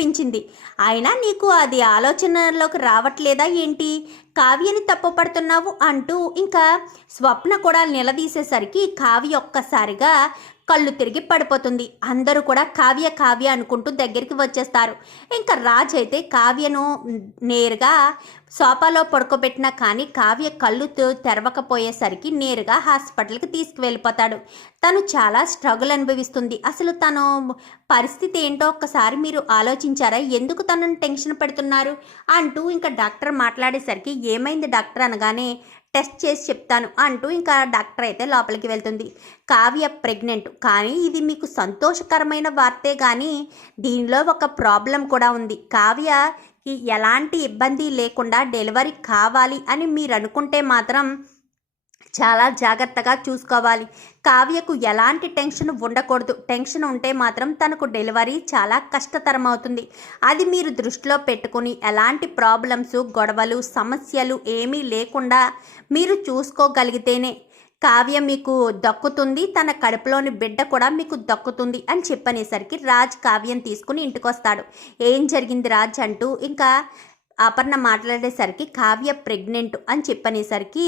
చెప్పించింది. అయినా నీకు అది ఆలోచనలోకి రావట్లేదా ఏంటి? కావ్యని తప్పుపడుతున్నావు అంటూ ఇంకా స్వప్న కూడా నిలదీసేసరికి కావ్య ఒక్కసారిగా కళ్ళు తిరిగి పడిపోతుంది. అందరూ కూడా కావ్య కావ్య అనుకుంటూ దగ్గరికి వచ్చేస్తారు. ఇంకా రాజ్ అయితే కావ్యను నేరుగా సోఫాలో పడుకోబెట్టినా కానీ కావ్య కళ్ళు తెరవకపోయేసరికి నేరుగా హాస్పిటల్కి తీసుకువెళ్ళిపోతాడు. తను చాలా స్ట్రగుల్ అనుభవిస్తుంది. అసలు తను పరిస్థితి ఏంటో ఒక్కసారి మీరు ఆలోచించారా? ఎందుకు తనను టెన్షన్ పెడుతున్నారు అంటూ ఇంకా డాక్టర్ మాట్లాడేసరికి ఏమైంది డాక్టర్ అనగానే టెస్ట్ చేసి చెప్తాను అంటూ ఇంకా డాక్టర్ అయితే లోపలికి వెళ్తుంది. కావ్య ప్రెగ్నెంట్, కానీ ఇది మీకు సంతోషకరమైన వార్తే కానీ దీనిలో ఒక ప్రాబ్లం కూడా ఉంది. కావ్యకి ఎలాంటి ఇబ్బంది లేకుండా డెలివరీ కావాలి అని మీరు అనుకుంటే మాత్రం చాలా జాగ్రత్తగా చూసుకోవాలి. కావ్యకు ఎలాంటి టెన్షన్ ఉండకూడదు. టెన్షన్ ఉంటే మాత్రం తనకు డెలివరీ చాలా కష్టతరం అవుతుంది. అది మీరు దృష్టిలో పెట్టుకుని ఎలాంటి ప్రాబ్లమ్స్, గొడవలు, సమస్యలు ఏమీ లేకుండా మీరు చూసుకోగలిగితేనే కావ్య మీకు దక్కుతుంది, తన కడుపులోని బిడ్డ కూడా మీకు దక్కుతుంది అని చెప్పనేసరికి రాజ్ కావ్యం తీసుకుని ఇంటికి వస్తాడు. ఏం జరిగింది రాజ్ అంటూ ఇంకా అపర్ణ మాట్లాడేసరికి కావ్య ప్రెగ్నెంట్ అని చెప్పనేసరికి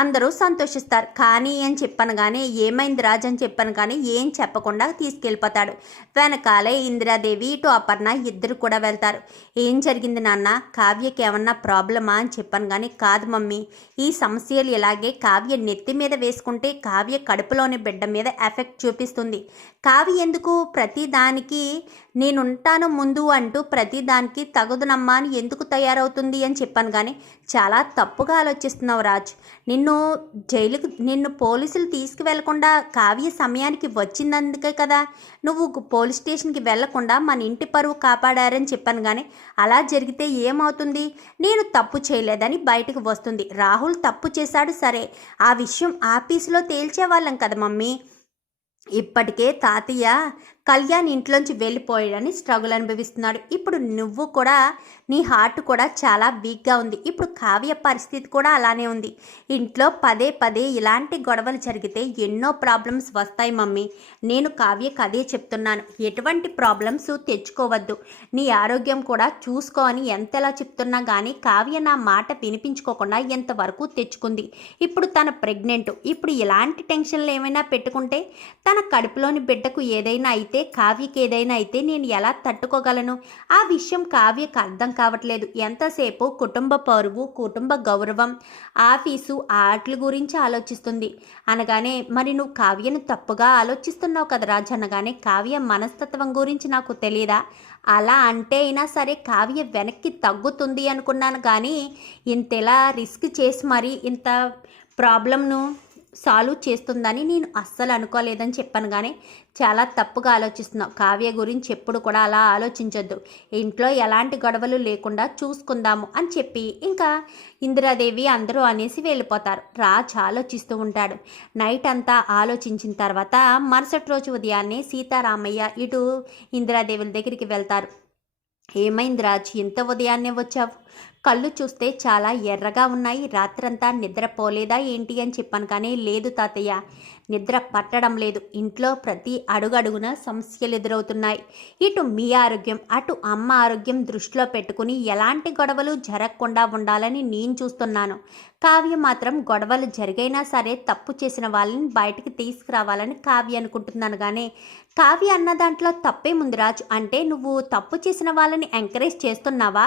అందరూ సంతోషిస్తారు. కానీ అని చెప్పను కానీ ఏమైంది రాజు అని చెప్పాను కానీ ఏం చెప్పకుండా తీసుకెళ్ళిపోతాడు. వెనకాలే ఇందిరాదేవి ఇటు అపర్ణ ఇద్దరు కూడా వెళ్తారు. ఏం జరిగింది నాన్న, కావ్యకి ఏమన్నా ప్రాబ్లమా అని చెప్పాను కానీ కాదు మమ్మీ, ఈ సమస్యలు ఇలాగే కావ్య నెత్తి మీద వేసుకుంటే కావ్య కడుపులోని బిడ్డ మీద ఎఫెక్ట్ చూపిస్తుంది. కావ్య ఎందుకు ప్రతిదానికి నేనుంటాను ముందు అంటూ ప్రతిదానికి తగుదునమ్మా అని ఎందుకు తయారవుతుంది అని చెప్పాను కానీ చాలా తప్పుగా ఆలోచిస్తున్నావు రాజ్. నిన్ను పోలీసులు తీసుకువెళ్లకుండా కావ్య సమయానికి వచ్చినందుకే కదా నువ్వు పోలీస్ స్టేషన్కి వెళ్లకుండా మన ఇంటి పరువు కాపాడారని చెప్పాను కానీ అలా జరిగితే ఏమవుతుంది? నేను తప్పు చేయలేదని బయటకు వస్తుంది. రాహుల్ తప్పు చేశాడు సరే, ఆ విషయం ఆఫీసులో తేల్చేవాళ్ళం కదా మమ్మీ. ఇప్పటికే తాతయ్య కళ్యాణ్ ఇంట్లోంచి వెళ్ళిపోయాడని స్ట్రగుల్ అనుభవిస్తున్నాడు. ఇప్పుడు నువ్వు కూడా నీ హార్ట్ కూడా చాలా వీక్గా ఉంది. ఇప్పుడు కావ్య పరిస్థితి కూడా అలానే ఉంది. ఇంట్లో పదే పదే ఇలాంటి గొడవలు జరిగితే ఎన్నో ప్రాబ్లమ్స్ వస్తాయి మమ్మీ. నేను కావ్యకు అదే చెప్తున్నాను, ఎటువంటి ప్రాబ్లమ్స్ తెచ్చుకోవద్దు, నీ ఆరోగ్యం కూడా చూసుకో అని ఎంతలా చెప్తున్నా కానీ కావ్య నా మాట వినిపించుకోకుండా ఎంతవరకు తెచ్చుకుంది. ఇప్పుడు తన ప్రెగ్నెంట్. ఇప్పుడు ఇలాంటి టెన్షన్లు ఏమైనా పెట్టుకుంటే తన కడుపులోని బిడ్డకు ఏదైనా అయితే, కావ్యకి ఏదైనా అయితే నేను ఎలా తట్టుకోగలను? ఆ విషయం కావ్యకు అర్థం కావట్లేదు. ఎంతసేపు కుటుంబ పరువు, కుటుంబ గౌరవం, ఆఫీసు, ఆటల గురించి ఆలోచిస్తుంది అనగానే మరి నువ్వు కావ్యను తప్పుగా ఆలోచిస్తున్నావు కదా రాజు అనగానే కావ్య మనస్తత్వం గురించి నాకు తెలియదా? అలా అంటే అయినా సరే కావ్య వెనక్కి తగ్గుతుంది అనుకున్నాను కానీ ఇంతలా రిస్క్ చేసి మరి ఇంత ప్రాబ్లంను సాల్వ్ చేస్తుందని నేను అస్సలు అనుకోలేదని చెప్పాను కానీ చాలా తప్పుగా ఆలోచిస్తున్నావు. కావ్య గురించి ఎప్పుడు కూడా అలా ఆలోచించొద్దు. ఇంట్లో ఎలాంటి గొడవలు లేకుండా చూసుకుందాము అని చెప్పి ఇంకా ఇందిరాదేవి అందరూ అనేసి వెళ్ళిపోతారు. రాజ్ ఆలోచిస్తూ ఉంటాడు. నైట్ అంతా ఆలోచించిన తర్వాత మరుసటి రోజు ఉదయాన్నే సీతారామయ్య ఇటు ఇందిరాదేవుల దగ్గరికి వెళ్తారు. ఏమైంది రాజ్, ఇంత ఉదయాన్నే వచ్చావు? కళ్ళు చూస్తే చాలా ఎర్రగా ఉన్నాయి, రాత్రంతా నిద్రపోలేదా ఏంటి అని చెప్పాను కానీ లేదు తాతయ్య, నిద్ర పట్టడం లేదు. ఇంట్లో ప్రతి అడుగడుగున సమస్యలు ఎదురవుతున్నాయి. ఇటు మీ ఆరోగ్యం అటు అమ్మ ఆరోగ్యం దృష్టిలో పెట్టుకుని ఎలాంటి గొడవలు జరగకుండా ఉండాలని నేను చూస్తున్నాను. కావ్య మాత్రం గొడవలు జరిగైనా సరే తప్పు చేసిన వాళ్ళని బయటికి తీసుకురావాలని కావ్య అనుకుంటున్నాను కానీ కావ్య అన్న దాంట్లో తప్పేముంది రాజు? అంటే నువ్వు తప్పు చేసిన వాళ్ళని ఎంకరేజ్ చేస్తున్నావా?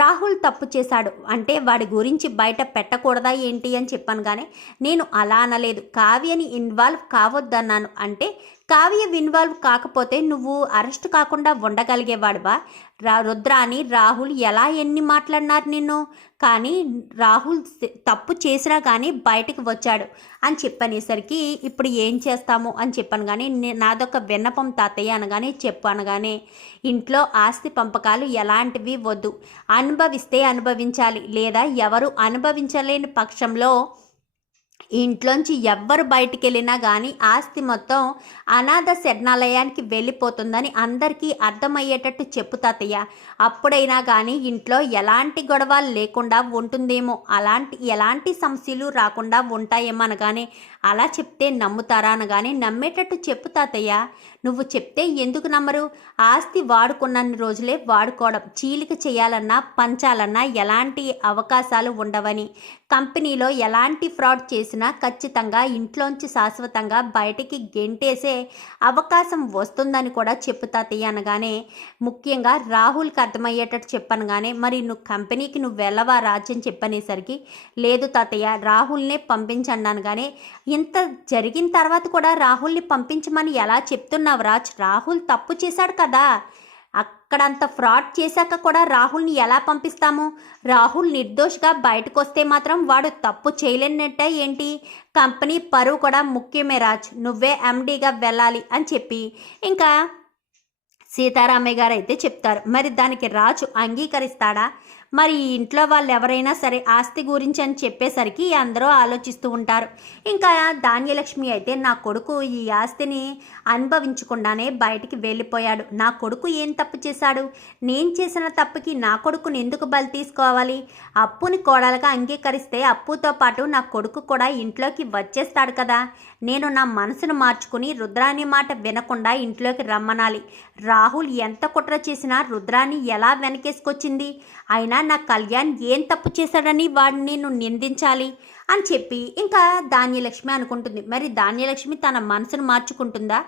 రాహుల్ తప్పు చేశాడు అంటే వాడి గురించి బయట పెట్టకూడదా ఏంటి అని చెప్పాను కానీ నేను అలా అనలేదు. కావ్యని ఇన్వాల్వ్ కావద్దన్నాను. అంటే కావ్య ఇన్వాల్వ్ కాకపోతే నువ్వు అరెస్ట్ కాకుండా ఉండగలిగేవాడువా? రుద్ర అని రాహుల్ ఎన్ని మాట్లాడినారు నిన్ను? కానీ రాహుల్ తప్పు చేసినా కానీ బయటికి వచ్చాడు అని చెప్పనేసరికి ఇప్పుడు ఏం చేస్తాము అని చెప్పాను కానీ నాదొక విన్నపం తాతయ్య అనగానే చెప్పు అనగానే ఇంట్లో ఆస్తి పంపకాలు ఎలాంటివి వద్దు, అనుభవిస్తే అనుభవించాలి, లేదా ఎవరు అనుభవించలేని పక్షంలో ఇంట్లోంచి ఎవ్వరు బయటికి వెళ్ళినా కానీ ఆస్తి మొత్తం అనాథ శరణాలయానికి వెళ్ళిపోతుందని అందరికీ అర్థమయ్యేటట్టు చెప్పు తాతయ్య. అప్పుడైనా కానీ ఇంట్లో ఎలాంటి గొడవలు లేకుండా ఉంటుందేమో, ఎలాంటి సమస్యలు రాకుండా ఉంటాయేమో అనగానే అలా చెప్తే నమ్ముతారా అనగానే నమ్మేటట్టు చెప్పు తాతయ్య. నువ్వు చెప్తే ఎందుకు నమ్మరు? ఆస్తి వాడుకున్నన్ని రోజులే వాడుకోవడం, చీలిక చేయాలన్నా పంచాలన్నా ఎలాంటి అవకాశాలు ఉండవని, కంపెనీలో ఎలాంటి ఫ్రాడ్ చేసినా ఖచ్చితంగా ఇంట్లోంచి శాశ్వతంగా బయటికి గెంటేసే అవకాశం వస్తుందని కూడా చెప్పు తాతయ్య అనగానే, ముఖ్యంగా రాహుల్కి అర్థమయ్యేటట్టు చెప్పనగానే, మరి నువ్వు కంపెనీకి నువ్వు వెళ్ళవా రాజ్ అని చెప్పనేసరికి, లేదు తాతయ్య రాహుల్నే పంపించండి అనగానే, ఇంత జరిగిన తర్వాత కూడా రాహుల్ని పంపించమని ఎలా చెప్తున్నావు రాజ్? రాహుల్ తప్పు చేశాడు కదా, అక్కడంత ఫ్రాడ్ చేశాక కూడా రాహుల్ని ఎలా పంపిస్తాము? రాహుల్ నిర్దోషిగా బయటకు వస్తే మాత్రం వాడు తప్పు చేయలేనట్టే ఏంటి? కంపెనీ పరువు కూడా ముఖ్యమే రాజ్, నువ్వే ఎండీగా వెళ్ళాలి అని చెప్పి ఇంకా సీతారామయ్య గారు అయితే చెప్తారు. మరి దానికి రాజు అంగీకరిస్తాడా? మరి ఇంట్లో వాళ్ళు ఎవరైనా సరే ఆస్తి గురించి అని చెప్పేసరికి అందరూ ఆలోచిస్తూ ఉంటారు. ఇంకా ధాన్యలక్ష్మి అయితే, నా కొడుకు ఈ ఆస్తిని అనుభవించకుండానే బయటికి వెళ్ళిపోయాడు, నా కొడుకు ఏం తప్పు చేశాడు? నేను చేసిన తప్పుకి నా కొడుకుని ఎందుకు బలి తీసుకోవాలి? అప్పుని కోడలుగా అంగీకరిస్తే అప్పుతో పాటు నా కొడుకు కూడా ఇంట్లోకి వచ్చేస్తాడు కదా. నేను నా మనసును మార్చుకుని రుద్రాని మాట వినకుండా ఇంట్లోకి రమ్మనాలి. రాహుల్ ఎంత కుట్ర చేసినా రుద్రాని ఎలా వెనకేసుకొచ్చింది? అయినా నా కళ్యాణ్ ఏం తప్పు చేశాడని వాడిని నేను నిందించాలి అని చెప్పి ఇంకా ధాన్యలక్ష్మి అనుకుంటుంది. మరి ధాన్యలక్ష్మి తన మనసును మార్చుకుంటుందా?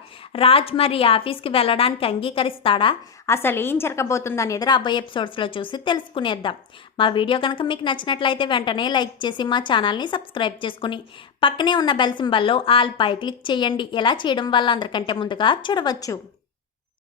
రాజ్ మరి ఆఫీస్కి వెళ్ళడానికి అంగీకరిస్తాడా? అసలు ఏం జరగబోతుందో అనేది రాబోయే ఎపిసోడ్స్లో చూసి తెలుసుకునేద్దాం. మా వీడియో కనుక మీకు నచ్చినట్లయితే వెంటనే లైక్ చేసి మా ఛానల్ని సబ్స్క్రైబ్ చేసుకుని పక్కనే ఉన్న బెల్ సింబల్లో ఆల్ పై క్లిక్ చేయండి. ఎలా చేయడం వల్ల అందరికంటే ముందుగా చూడవచ్చు.